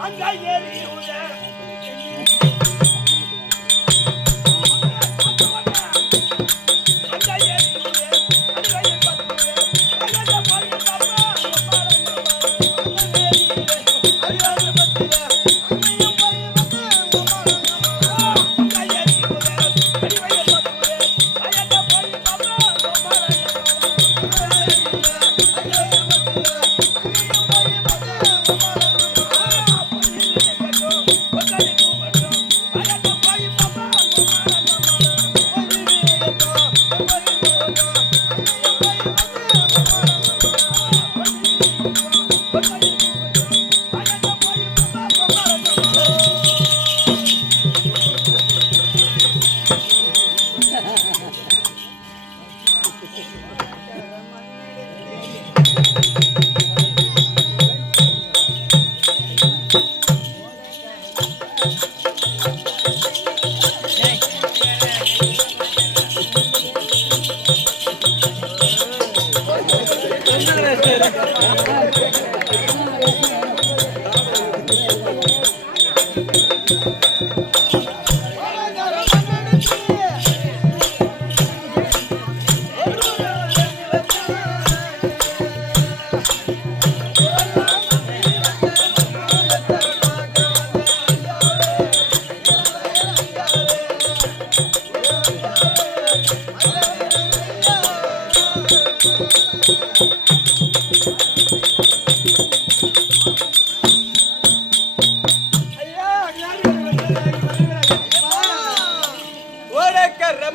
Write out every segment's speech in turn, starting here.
அந்த ஏரி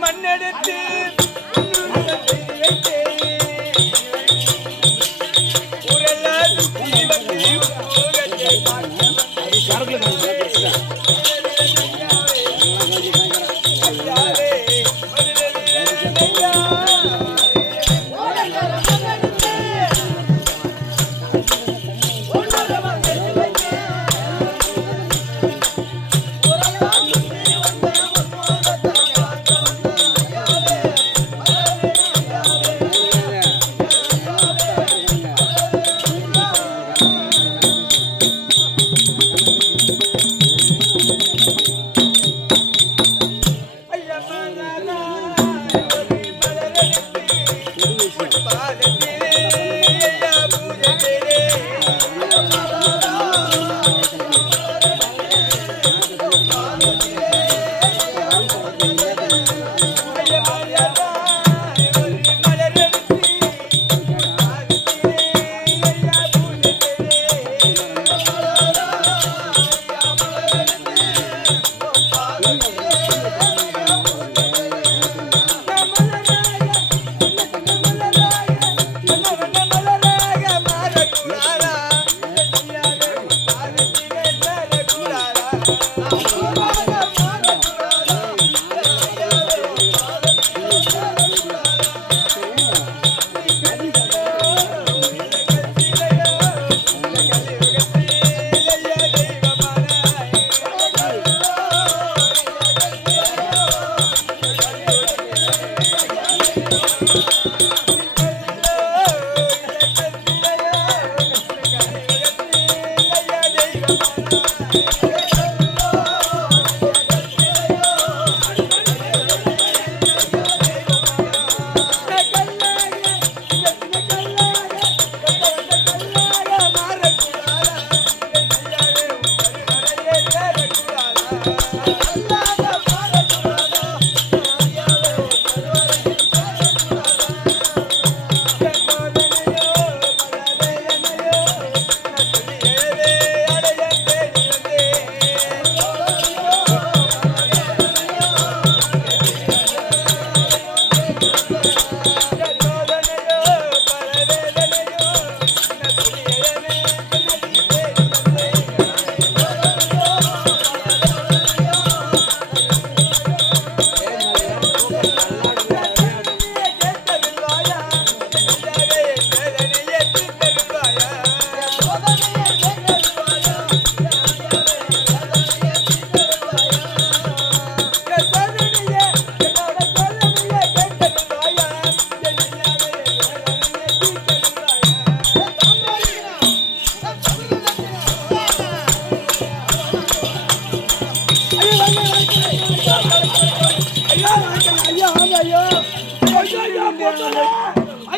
மண்ணெடுத்து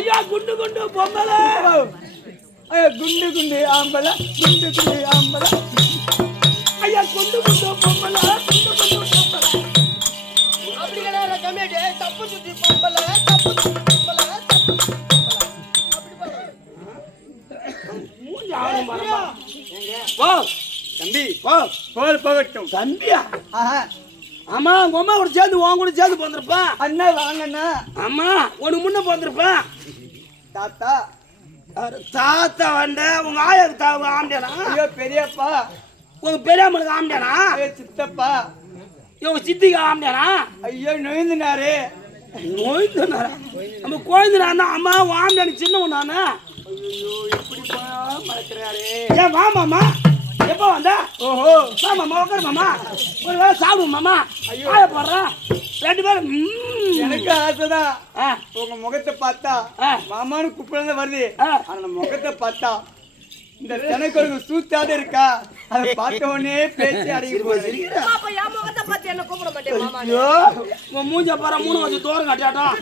ஐயா குண்டு குண்டு பொம்பளை ஐயா குண்டு குண்டு ஆம்பளை குண்டு குண்டு ஆம்பளை ஐயா குண்டு குண்டு பொம்பளை குண்டு குண்டு பொம்பளை அப்படி கிடையாது கம்மியாடி தப்பு சுத்தி பொம்பளை தப்பு சுத்தி பொம்பளை அப்படி பாரு மூஞ்சி ஆடும் மரமா ஓ தம்பி ஓ போகட்டும் தம்பியா ஆஹா ஆமா உங்க அம்மா கூட சேர்ந்து உன் கூட சேர்ந்து பிறந்திருப்பா அண்ணா வாங்கண்ணா ஆமா உனக்கு முன்ன பிறந்திருப்பா தாத்தா தாத்தா வந்த உங்க ஆயாக்கு தாவ ஆம்பியானா ஐயோ பெரியப்பா உங்க பெரியம்மனுக்கு ஆம்பியானா ஐயோ சித்தப்பா இவங்க சித்திக்கு ஆம்பியானா ஐயோ நொய்ந்துனாரு நோய்ந்தனாரா நம்ம கோயந்தனா அம்மா ஆம்பியானு சின்னவன் நானு ஐயோ எப்படி மறக்கிறாரு ஏன் வா மாமா எப்போ வந்த ஓஹோ வா மாமா உட்காரு மாமா ஒரு வேளை சாப்பிடுவோம் மாமா ஐயோ. ஆய போடுறேன் ரெண்டு பேரும் எனக்கு ஆசைதான் ஆ, உங்க முகத்தை பார்த்தா ஆ. மாமான்னு கூப்பிடலாம் வருது ஆ. ஆனா முகத்தை பார்த்தா இந்த தினக்கொரு சூத்தாத இருக்கா அதை பார்த்த உடனே பேசி அடங்கி போகுது அப்ப என் முகத்தை பார்த்து என்ன கூப்பிட மாட்டேன் மாமா ஐயோ உன் மூஞ்ச பாரு மூணு வச்சு தோரம் கட்டியாட்டம்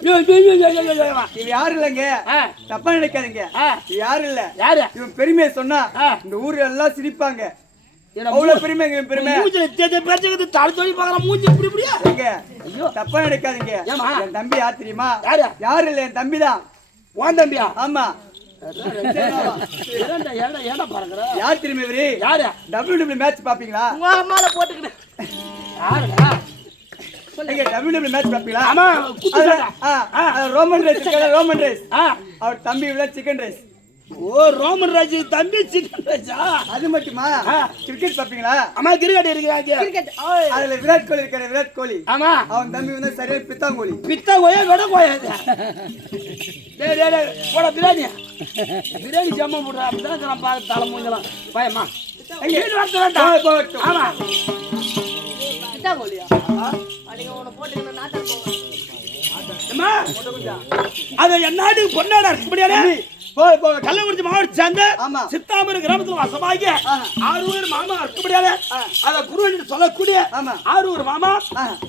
இவன் யாரு இல்லைங்க தப்பா நினைக்காதீங்க இவன் யாரு இல்ல யாரு இவன் பெருமையை சொன்னா ஆ. இந்த ஊர்ல எல்லாம் சிரிப்பாங்க அவ்வளவு பெருமைங்க இவன் பெருமை மூஞ்சில பேச்சுக்கிறது தலை தொழில் பார்க்கற மூஞ்சி இப்படி இப்படியா எங்க தப்பா நினைக்காதீங்க ஏம்மா? என் தம்பி யார் தெரியுமா யாரு? யாரு இல்ல என் தம்பி தான் உன் தம்பியா ஆமா ஏடா பாருங்கற யார் தெரியுமா இவரு யாரு WWE மேட்ச் பாப்பீங்களா உங்க அம்மால போட்டுக்கிட்டு யாருடா நீங்க WWE மேட்ச் பாப்பீங்களா ஆமா குத்து சண்டை. ரோமன் ரைஸ் ரோமன் ரைஸ் ஆ அவர் தம்பி விட சிக்கன் ரைஸ் ஓ ரோமன் ராஜ் தம்பி சிக்கன் ராஜா அது மட்டுமா கிரிக்கெட் பாப்பீங்களா அம்மா கிரிக்கெட் இருக்கிறாங்க கிரிக்கெட் அதுல விராட் கோலி இருக்காரு விராட் கோலி ஆமா அவன் தம்பி வந்து சரியா பித்தாங்கோலி பித்தா கோயா விட கோயாது டேய் டேய் டேய் போட பிரியாணி பிரியாணி ஜம்ம போடுற அப்படிதான் நான் பார்த்து தலை மூஞ்சலாம் பயமா வீடு வரது வேண்டாம் ஆமா கிட்டா கோலியா அடிங்க உன போட்டுக்கிட்டு நாட்டா போங்க அம்மா அது என்னாடு பொன்னாடா இருக்குடியாடே கள்ளக்குறிச்சி மாவட்ட சேர்ந்த ஆமா. சித்தாமூர் கிராமத்தில் வாசமாகிய ஆரூர் மாமா இருக்கும்படியாக அத குருவன் சொல்லக்கூடிய ஆமா. ஆரூர் மாமா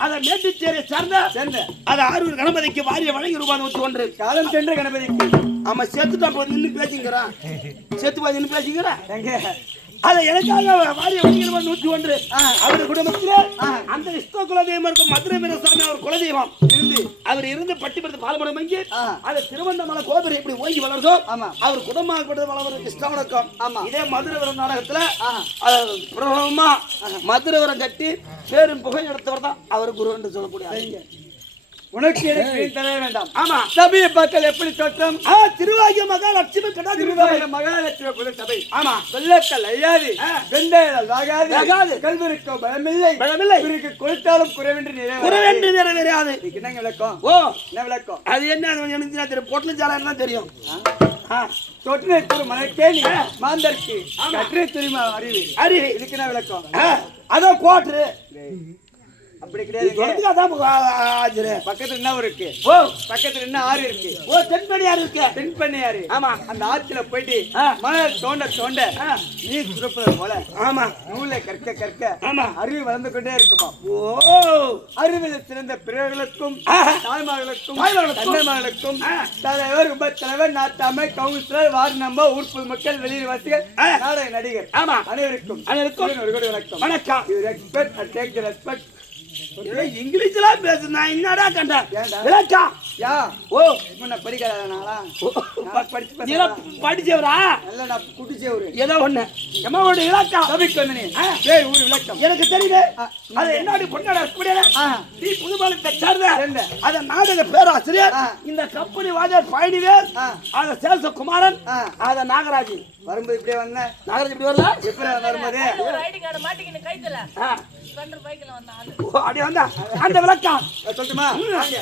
அத மேட்டுச்சேரியை சேர்ந்த அத ஆரூர் கணபதிக்கு வாரிய வழங்கி ரூபாய் 101 காலம் சென்ற கணபதிக்கு ஆமா செத்துட்டா போது நின்று பேசிக்கிறான் செத்து போய் நின்று பேசிக்கிறேன் எங்க அத எனக்காக வாரிய வழங்கி ரூபாய் 101 அவர் குடும்பத்திலே அந்த இஷ்ட குலதெய்வம் இருக்கும் மதுரை வீரசாமி அவர் குலதெய்வம் அவர் இருந்து பட்டிபடுத்த பாலமடம் மங்கி அது திருவண்ணாமலை கோபுரம் எப்படி ஓங்கி வளர்ந்தோ அவர் குடும்பப்பட்டது வளர்வது இஷ்ட வணக்கம் இதே மதுரை வீர நாடகத்துல பிரபலமா மதுரை வீரம் கட்டி பேரும் புகை எடுத்தவர் தான் அவர் குரு என்று சொல்லக்கூடிய உனக்கு எனக்கு தர வேண்டாம் ஆமா சபையை பார்த்தால் எப்படி தோற்றம் திருவாகிய மகாலட்சுமி திருவாகிய மகாலட்சுமி புது சபை ஆமா வெள்ளக்கல் ஐயாது வெந்தையால் ஆகாது. வாகாது கல்விருக்கோ பயமில்லை பயமில்லை. இவருக்கு கொடுத்தாலும் குறைவின்றி குறைவென்று நிறைவேறாது இதுக்கு என்னங்க விளக்கம் ஓ என்ன விளக்கம் அது என்ன அது எனக்கு தெரியும் பொட்டல சாலம் தான் தெரியும் தொற்றினை துரு மனக்கேணி மாந்தர்க்கு கற்றினை துரிமா அறிவு அறிவு இதுக்கு என்ன விளக்கம் அதான் கோட்ரு அப்படி கிடையாது அதான் பக்கத்துல என்ன ஊர் இருக்கு ஓ பக்கத்துல என்ன ஆறு இருக்கு ஓ தென்படியார் இருக்கு தென்பண்ணையாறு ஆமா அந்த ஆத்துல போயிட்டு மணல் தோண்ட தோண்ட நீர் சுரப்பது போல ஆமா நூலை கற்க கற்க ஆமா அறிவு வளர்ந்து கொண்டே இருக்குமா ஓ அறிவில் சிறந்த பிறர்களுக்கும் தாய்மார்களுக்கும் தாய்மார்களுக்கும், தந்தைமார்களுக்கும் தலைவர் உபத்தலைவர் நாட்டாமை கவுன்சிலர் வார்டு நம்பர் ஊர் பொதுமக்கள் வெளியில் வாசிகள் நாடக நடிகர் ஆமா அனைவருக்கும் அனைவருக்கும் ஒரு கோடி வணக்கம் வணக்கம் You respect and take the respect. இங்கிலீஷ்ல பேசுனா என்னடா கண்டேன் ஏன்டா? விளக்கா யா ஓ முன்ன படிக்காத நாளா நான் படிச்சு நீல படிச்சவரா நல்ல நான் குட்டிச்சே ஒரு ஏதோ ஒண்ணு எம்மோட இலக்கா சபைக்கு வந்தனே பேர் ஊர் விளக்கம் எனக்கு தெரியுது அது என்னடி பொண்ணடா கூடியல நீ புதுபாலத்தை சேர்ந்த அத நாடக பேராசிரியர் இந்த கம்பெனி வாஜர் பயணிவேல் அத சேல்ஸ் குமாரன் அத நாகராஜ் வரும்போது இப்படியே வந்தேன் நாகராஜ் இப்படி வரல எப்படி வரும்போது ஒரு ஐடி கார்டு மாட்டிக்கின்னு கைத்துல கண்டர் பைக்ல வந்த ஆளு ஓ அப்படியே வந்தா அந்த விளக்கம் சொல்லட்டுமா வாங்க